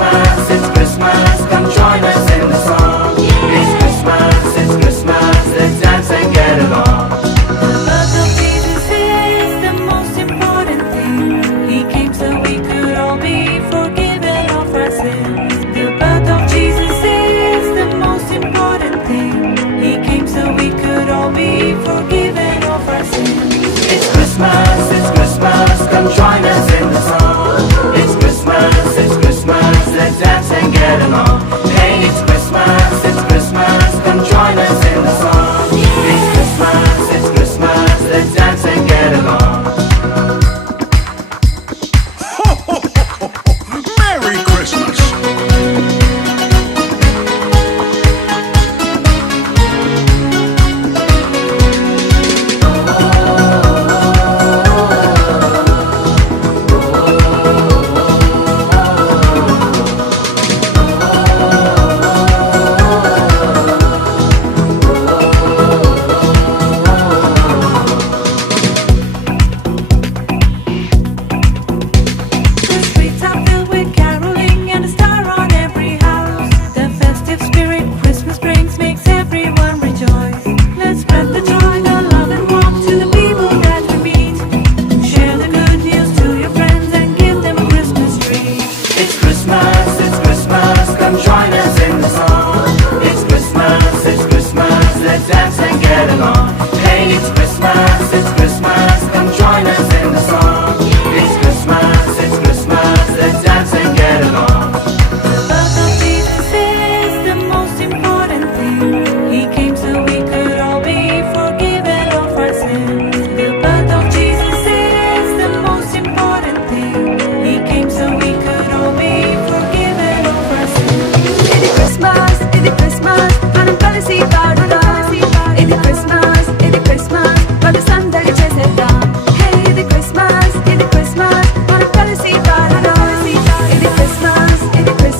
it's Christmas, come join us in the song. It's Christmas, let's dance and get along. The birth of Jesus is the most important thing. He came so we could all be forgiven of our sins. The birth of Jesus is the most important thing. He came so we could all be forgiven of our sins. It's Christmas, come join us in the song. It's Christmas, let's dance and get along. Hey, it's Christmas, come join us in the song. It's Christmas, let's dance and get along. Ho, ho, ho, ho, ho. Merry Christmas! The streets are filled with caroling and a star on every house. The festive spirit Christmas brings makes everyone rejoice. Let's spread the joy, the love and warmth to the people that we meet. Share the good news to your friends and give them a Christmas tree. It's Christmas,